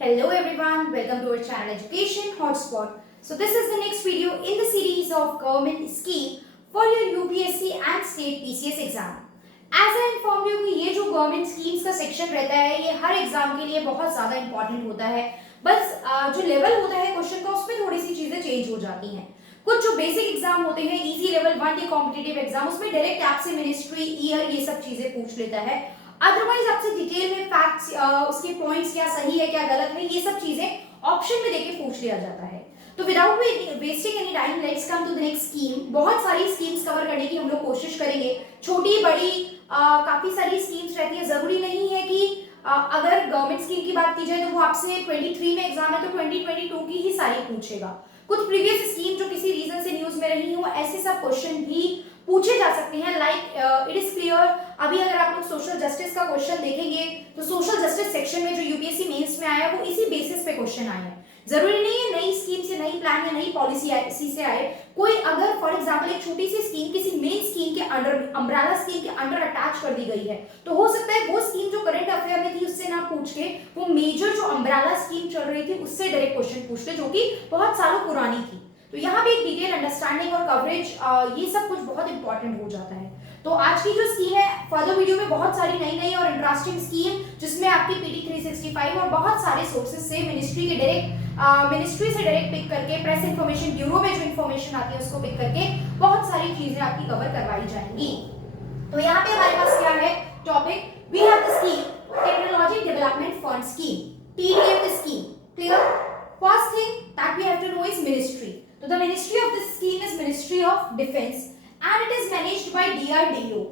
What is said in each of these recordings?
Hello everyone, welcome to our channel Education Hotspot. So this is the next video in the series of government scheme for your UPSC and state PCS exam. As I informed you कि ये जो government schemes का section रहता है ये हर exam के लिए बहुत ज़्यादा इंपॉर्टेंट होता है। बस जो लेवल होता है क्वेश्चन का उसमें थोड़ी सी चीज़ें चेंज हो जाती हैं। कुछ जो बेसिक एग्जाम होते हैं इजी लेवल 1 के कॉम्पिटिटिव एग्जाम उसमें डायरेक्ट आपसे मिनिस्ट्री ईयर ये सब चीज़ें पूछ लेता है। अदरवाइज आपसे डिटेल में फैक्ट्स उसके पॉइंट्स क्या सही है क्या गलत है ये सब चीजें ऑप्शन में देके पूछ लिया जाता है। तो without wasting any time let's come to the next scheme. बहुत सारी स्कीम्स कवर करने की हम लोग कोशिश करेंगे, छोटी बड़ी काफी सारी स्कीम्स रहती है। जरूरी नहीं है कि अगर गवर्नमेंट स्कीम की बात की जाए तो वो आपसे 23 में एग्जाम है तो 2022 की ही सारी पूछेगा। कुछ प्रीवियस स्कीम जो किसी रीजन से न्यूज में रही हो ऐसे सब क्वेश्चन भी पूछे जा सकते हैं। लाइक इट इज क्लियर, अभी अगर आप लोग सोशल जस्टिस का क्वेश्चन देखेंगे तो सोशल जस्टिस सेक्शन में जो यूपीएससी मेंस में आया वो इसी बेसिस पे क्वेश्चन आए हैं। जरूरी नहीं है नई स्कीम से, नई प्लान या नई पॉलिसी से आए। कोई अगर फॉर एग्जांपल एक छोटी सी स्कीम किसी मेन स्कीम के अंडर, अम्ब्रेला स्कीम के अंडर अटैच कर दी गई है तो हो सकता है वो स्कीम जो करंट अफेयर में थी उससे ना पूछ के वो मेजर जो अम्ब्रेला स्कीम चल रही थी उससे डायरेक्ट क्वेश्चन पूछ ले जो कि बहुत सालों पुरानी थी। तो यहाँ पे एक डिटेल अंडरस्टैंडिंग और कवरेज ये सब कुछ बहुत इंपॉर्टेंट हो जाता है। तो आज की जो स्कीम है फर्दर वीडियो में बहुत सारी नई नई और इंटरेस्टिंग स्कीम जिसमें आपकी पीटी 365 और बहुत सारे सोर्सेज से मिनिस्ट्री के मिनिस्ट्री से डायरेक्ट पिक करके प्रेस इंफॉर्मेशन ब्यूरो में जो इंफॉर्मेशन आती है उसको पिक करके बहुत सारी चीजें आपकी कवर करवाई जाएंगी। तो यहाँ पे हमारे पास क्या है topic, we have the scheme technology development fund scheme, TDF स्कीम। Clear? First thing that we have to know is ministry. So the ministry of this scheme is Ministry of Defense and it is managed by DRDO.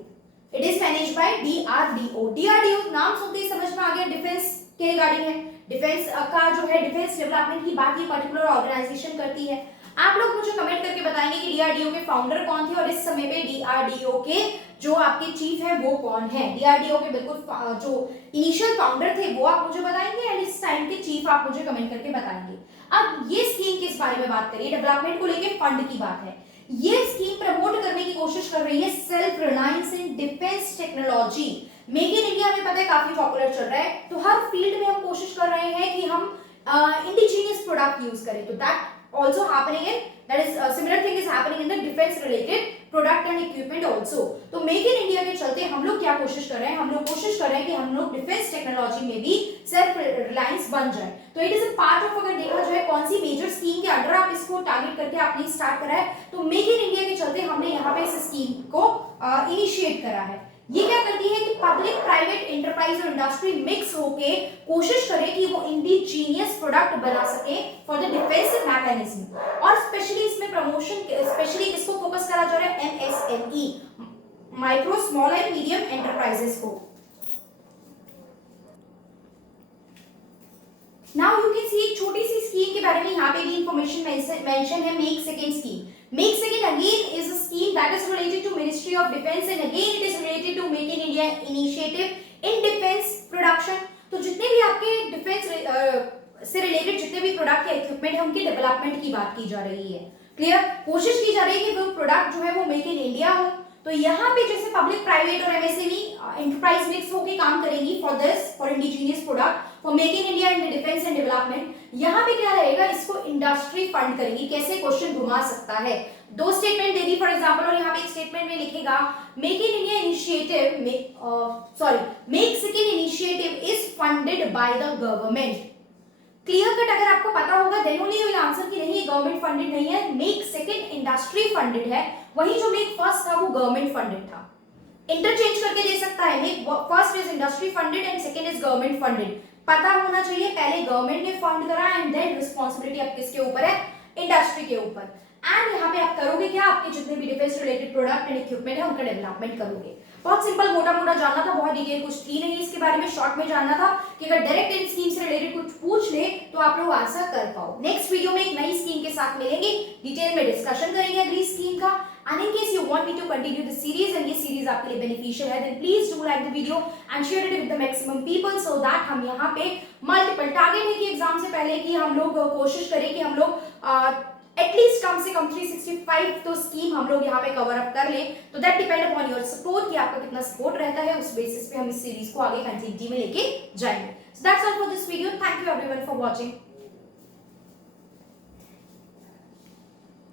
It is managed by DRDO. DRDO नाम सुनते ही समझ में आ गया defence के regarding है। Defence का जो है डिफेंस डेवलपमेंट की बात ये पर्टिकुलर ऑर्गेनाइजेशन करती है। आप लोग मुझे कमेंट करके बताएंगे कि DRDO के फाउंडर कौन थे और इस समय पे DRDO के जो आपके चीफ है वो कौन है। DRDO के बिल्कुल जो इनिशियल फाउंडर थे वो आप मुझे बताएंगे एंड इस टाइम के चीफ आप मुझे कमेंट करके बताएंगे। अब ये स्कीम किस बारे में बात करिए, डेवलपमेंट को लेके फंड की बात है। ये स्कीम प्रमोट करने की कोशिश कर रही है self reliance in defence technology. Make in India में पता है काफी पॉपुलर चल रहा है, तो हर फील्ड में हम कोशिश कर रहे हैं कि हम इंडिजीनियस प्रोडक्ट यूज करें। तो that also happening in that is similar thing is happening in the defense related product and equipment also। तो मेक इन इंडिया के चलते हम लोग क्या कोशिश कर रहे हैं, हम लोग कोशिश कर रहे हैं कि हम लोग डिफेंस टेक्नोलॉजी में भी सेल्फ रिलायंस बन जाए। तो it is a part of, अगर देखा जाए कौन सी मेजर स्कीम के अंडर आप इसको टारगेट करके आपने स्टार्ट करा है तो मेक इन इंडिया के चलते हमने यहाँ पे इस स्कीम को इनिशिएट करा है। ये क्या करती है कि पब्लिक प्राइवेट एंटरप्राइज और इंडस्ट्री मिक्स होके कोशिश करे कि वो इंडिजीनियस प्रोडक्ट बना सके फॉर द डिफेंसिव मैकेनिज्म। और स्पेशली इसमें प्रमोशन स्पेशली किसको फोकस करा जा रहा है, MSME, micro small and medium enterprises को। नाउ यू कैन सी एक छोटी सी स्कीम के बारे में यहाँ पे भी इंफॉर्मेशन मेंशन है, make second scheme. Make Second again is a scheme that is related to Ministry of Defense and again it is related to Make in India initiative in defense production। तो जितने भी आपके defence से related जितने भी product या equipment है उनके डेवलपमेंट की बात की जा रही है। क्लियर? कोशिश की जा रही है कि वो प्रोडक्ट जो है वो मेक इन इंडिया हो। तो यहाँ पे जैसे पब्लिक प्राइवेट और MSME एंटरप्राइज मिक्स होकर काम करेंगी for this for indigenous product for make in India in the defence and development. यहाँ पे क्या रहेगा, इसको इंडस्ट्री फंड करेगी। कैसे, क्वेश्चन घुमा सकता है। दो स्टेटमेंट देगी फॉर एग्जांपल और यहाँ पे एक स्टेटमेंट में लिखेगा make in India initiative make second initiative is funded by the government. Clear cut अगर आपको पता होगा then only you will answer कि नहीं ये गवर्नमेंट फंडेड नहीं है, मेक सेकंड इंडस्ट्री फंडेड है। वही जो मेक फर्स्ट था वो गवर्नमेंट फंडेड था। इंटरचेंज करके दे सकता है, make first is industry funded and second is government funded. पता होना चाहिए पहले गवर्नमेंट ने फंड करा एंड देन रिस्पांसिबिलिटी अब किसके ऊपर है, इंडस्ट्री के ऊपर। एंड यहाँ पे आप करोगे क्या, आपके जितने भी defence related product and equipment है उनका डेवलपमेंट करोगे। बहुत सिंपल, मोटा मोटा जानना था, बहुत डिटेल कुछ थी नहीं इसके बारे में, शॉर्ट में जानना था कि अगर डायरेक्ट इन स्कीम से रिलेटेड कुछ पूछ ले तो आप लोग आंसर कर पाओ। नेक्स्ट वीडियो में एक नई स्कीम के साथ मिलेंगे, डिटेल में डिस्कशन करेंगे अगली स्कीम का। And in case you want me to continue the series and ये series आपके लिए beneficial है then please do like the video and share it with the maximum people so that हम यहाँ पे multiple target है कि एग्जाम से पहले कि हम लोग कोशिश करें कि हम लोग एटलीस्ट कम से कम 365 तो स्कीम हम लोग यहाँ पे कवर अप कर लें। तो that depend upon your support कि आपका कितना सपोर्ट रहता है, उस बेसिस पे हम इस सीरीज को आगे कंटिन्यूटी में लेके जाएंगे। that's all for this video. Thank you everyone for watching.